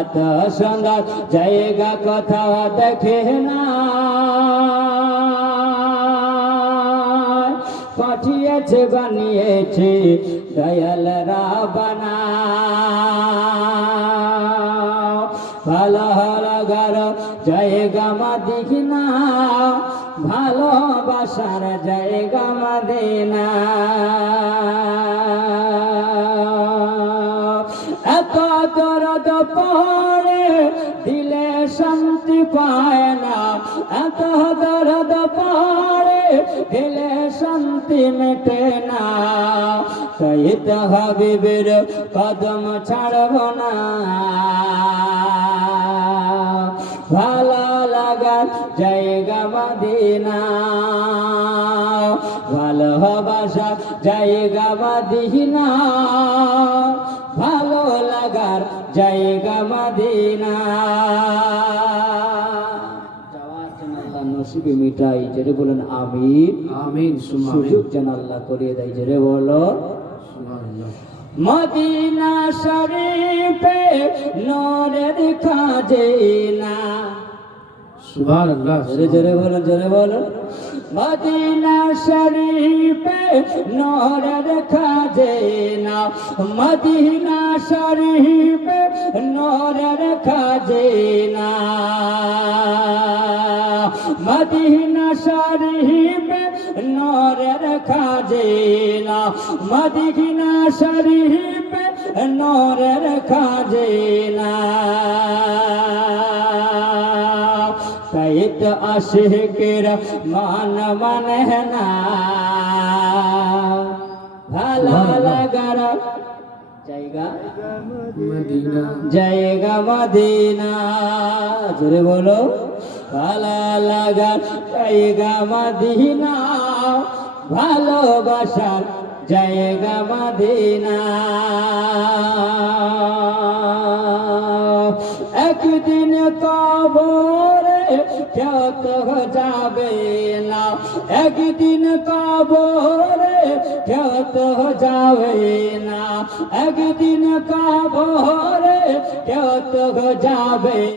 এত সুন্দর জায়গা কোথাও দেখে না, পাঠিয়েছে বানিয়েছে দয়াল রাব্বানা। ভালো লাগার জায়গা মদিনা, ভালোবাসার জায়গা মদিনা। এত দরদ পড়ে দিলে শান্তি পায় না, এত দরদ পড়ে দিলে শান্তি মেটে না। তাই তো হাবিবের কদম ছাড়ব না, ভালো লাগার জায়গা মদিনা, ভালোবাসা জায়গা মদিনা, ভালো লাগার জায়গা মদিনা। যাওয়ার জন্য আল্লাহ নসিবে মিটাই, জেরে বলেন আমিন আমিন। সুযোগ যেন আল্লাহ করিয়ে দেয়, জেরে বলো মদিনা শরীফে নূরের খাজিনা। সুবহানাল্লাহ। জোরে জোরে বলো, জোরে বলো। মদিনা শরীফে নূরের খাজিনা, মদিনা শরীফে নূরের খাজিনা, মদিনা শরীফে নূরের খাজিনা, মদিনা শরীফে নূরের খাজিনা। তাই তো আশিকের মান মানে না, ভালো লাগার জায়গা মদিনা, জায়গা মদিনা। জোরে বলো ভালো লাগার জায়গা মদিনা, ভালোবাসার জায়গা মদিনা। একদিন কবরে কেউ তো যাবে না, একদিন কবরে কেউ তো যাবে না, একদিন কবরে কেউ তো যাবে